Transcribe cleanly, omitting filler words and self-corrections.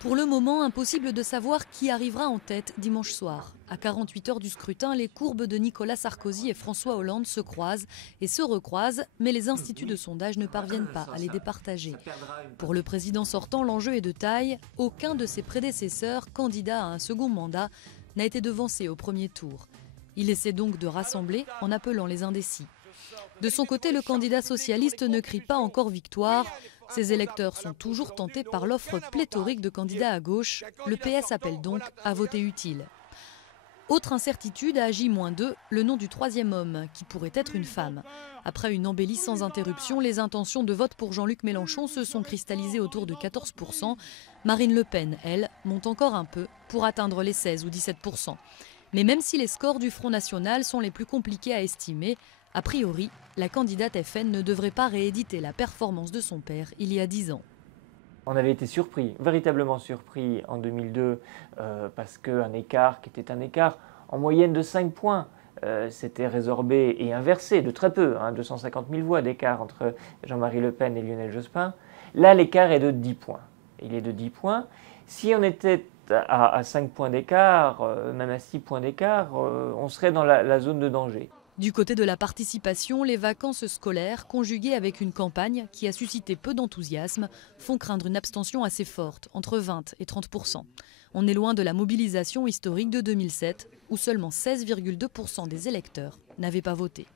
Pour le moment, impossible de savoir qui arrivera en tête dimanche soir. À 48 heures du scrutin, les courbes de Nicolas Sarkozy et François Hollande se croisent et se recroisent, mais les instituts de sondage ne parviennent pas à les départager. Pour le président sortant, l'enjeu est de taille. Aucun de ses prédécesseurs, candidats à un second mandat, n'a été devancé au premier tour. Il essaie donc de rassembler en appelant les indécis. De son côté, le candidat socialiste ne crie pas encore victoire. Ses électeurs sont toujours tentés par l'offre pléthorique de candidats à gauche. Le PS appelle donc à voter utile. Autre incertitude à J-2, le nom du troisième homme, qui pourrait être une femme. Après une embellie sans interruption, les intentions de vote pour Jean-Luc Mélenchon se sont cristallisées autour de 14%. Marine Le Pen, elle, monte encore un peu pour atteindre les 16 ou 17%. Mais même si les scores du Front National sont les plus compliqués à estimer, a priori, la candidate FN ne devrait pas rééditer la performance de son père il y a 10 ans. On avait été surpris, véritablement surpris en 2002, parce qu'un écart qui était un écart en moyenne de 5 points s'était résorbé et inversé de très peu, 250 000 voix d'écart entre Jean-Marie Le Pen et Lionel Jospin. Là, l'écart est de 10 points. Il est de 10 points. Si on était à 5 points d'écart, même à 6 points d'écart, on serait dans la zone de danger. Du côté de la participation, les vacances scolaires, conjuguées avec une campagne qui a suscité peu d'enthousiasme, font craindre une abstention assez forte, entre 20 et 30%. On est loin de la mobilisation historique de 2007, où seulement 16,2% des électeurs n'avaient pas voté.